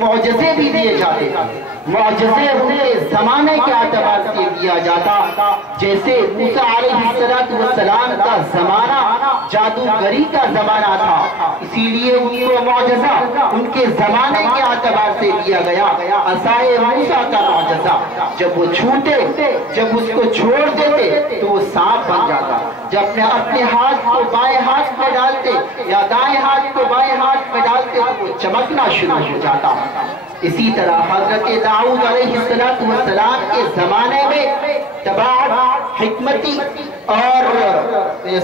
معجزے بھی دیے جاتے تھے۔ معجزے ان کے زمانے کے اعتبار سے دیا جاتا، جیسے موسیٰ علیہ السلام کا زمانہ جادوگری کا زمانہ تھا، اسی لیے ان کو معجزہ ان کے زمانے کے اعتبار سے دیا گیا۔ عصائے موسیٰ کا معجزہ، جب وہ چھوٹے، جب اس کو چھوڑ دیتے تو وہ سانپ بن جاتا، جب اپنے ہاتھ کو بائیں ہاتھ میں ڈالتے یا دائیں ہاتھ کو بائیں ہاتھ میں ڈالتے تو وہ چمکنا شروع ہو جاتا۔ اسی طرح حضرت داؤد علیہ السلام کے زمانے میں طباعت، حکمتی اور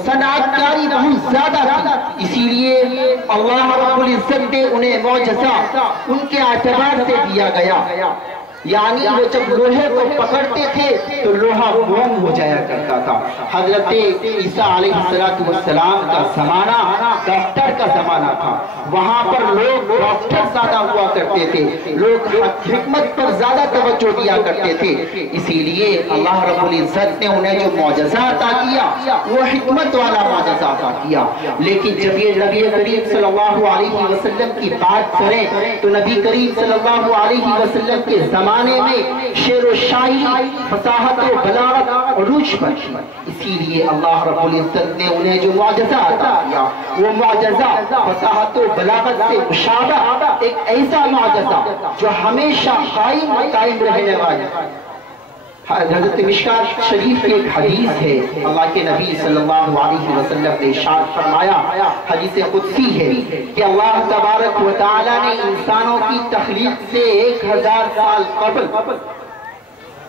صنعت کاری بہت زیادہ تھی، اسی لیے اللہ رب العزت نے انہیں معجزہ ان کے اعتبار سے دیا گیا۔ یعنی وہ جب لوہے کو پکڑتے تھے تو لوہا موم ہو جایا کرتا تھا۔ حضرت عیسیٰ علیہ السلام کا زمانہ ڈاکٹر کا زمانہ تھا، وہاں پر لوگ ڈاکٹر زیادہ ہوا کرتے تھے، لوگ حکمت پر زیادہ توجہ دیا کرتے تھے، اسی لیے اللہ رب العزت نے انہیں جو معجزہ عطا کیا وہ حکمت والا معجزہ عطا کیا۔ لیکن جب یہ نبی کریم صلی اللہ علیہ وسلم کی بات کریں تو نبی کریم صلی اللہ علیہ وسلم کے زمانے میں شعر و شاعری، فصاحت و بلاغت عروج پر تھی، اسی لیے اللہ رب العزت نے انہیں جو معجزہ عطا کیا وہ معجزہ فصاحت و بلاغت سے مشابہ ایک ایسا معجزہ جو ہمیشہ قائم رہنے والا۔ حضرت مشکات شریف کی ایک حدیث ہے، اللہ کے نبی صلی اللہ علیہ وسلم نے ارشاد فرمایا، حدیث قدسی ہے کہ اللہ تبارک و تعالی نے انسانوں کی تخلیق سے 1000 سال قبل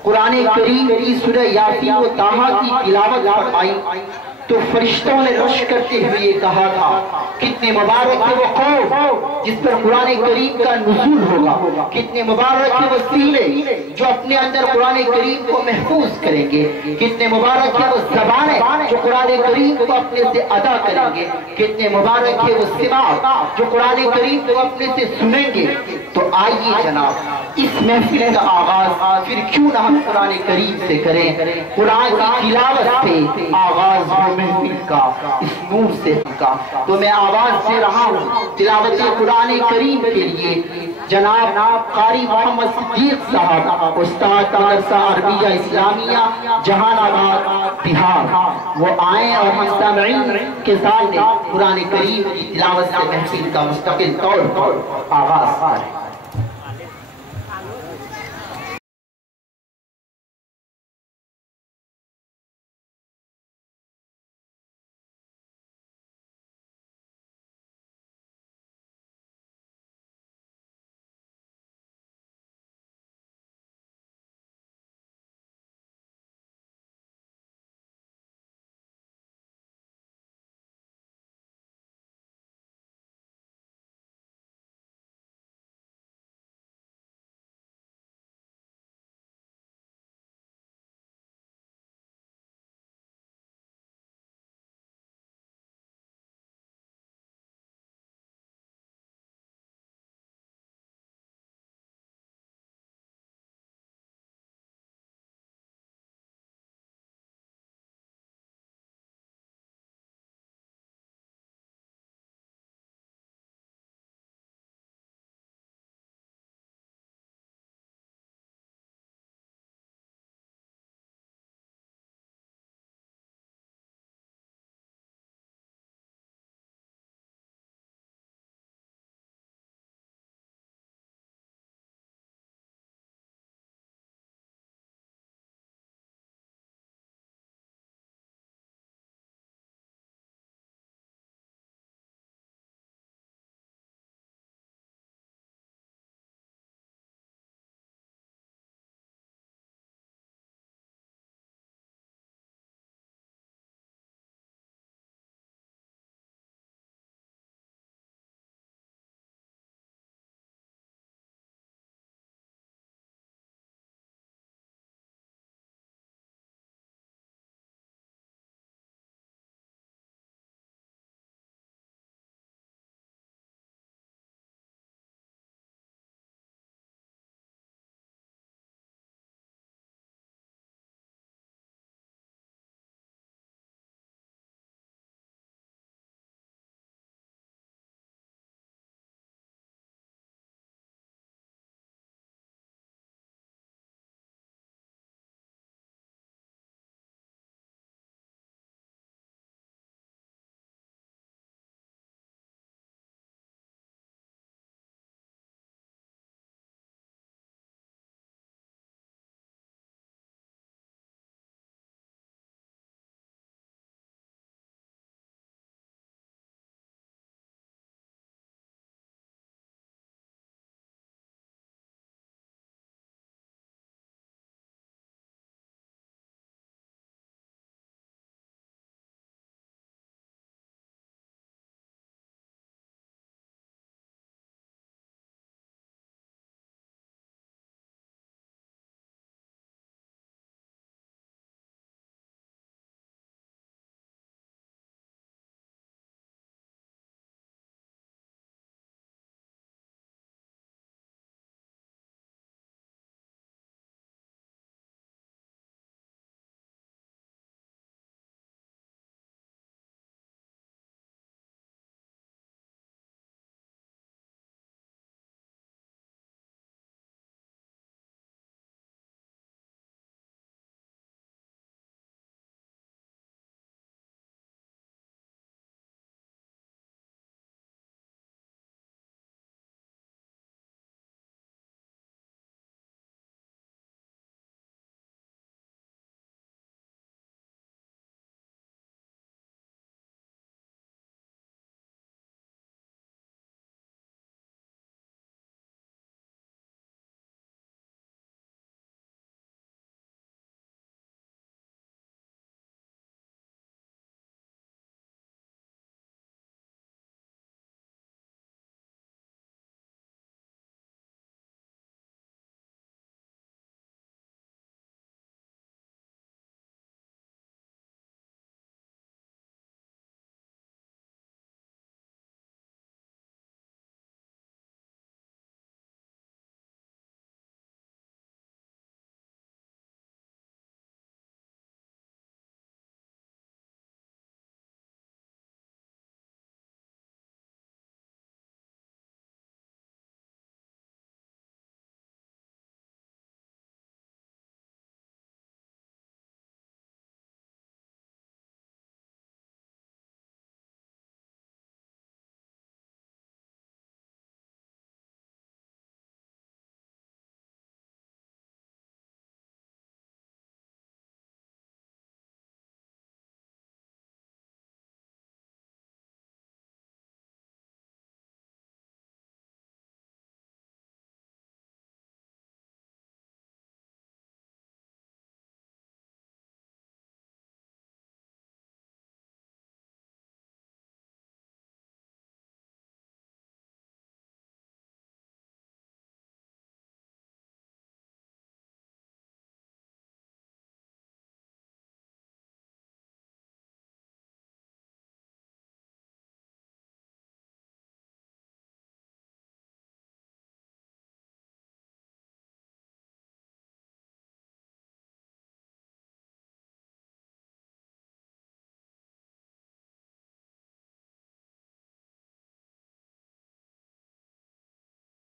قرآن کریم کی سورہ یاسین و طٰہٰ کی تلاوت فرمائی تو فرشتوں نے رش کرتے ہوئے یہ کہا تھا، کتنے مبارک ہے وہ قوم جس پر قرآن کریم کا نزول ہوگا، کتنے مبارک ہے وہ سیلے جو اپنے اندر قرآن کریم کو محفوظ کریں گے، کتنے مبارک ہے وہ زبانیں جو قرآن کریم کو اپنے سے ادا کریں گے، کتنے مبارک ہے وہ سماع جو قرآن کریم کو اپنے سے سنیں گے۔ تو آئیے جناب اس محفل کا آغاز پھر کیوں نہ ہم قرآن کریم سے کریں، قرآن کی تلاوت سے آغاز ہو محفل کا، اس نور سے کا۔ تو میں آواز دے رہا ہوں تلاوت قرآن کریم کے لیے جناب قاری محمد صدیق صاحب، استاد مدرسہ عربیہ اسلامیہ جہان آباد بہار، وہ آئیں اور ہم سامعین کے سامنے قرآن کریم کی تلاوت سے محفل کا مستقل طور پر آغاز کریں۔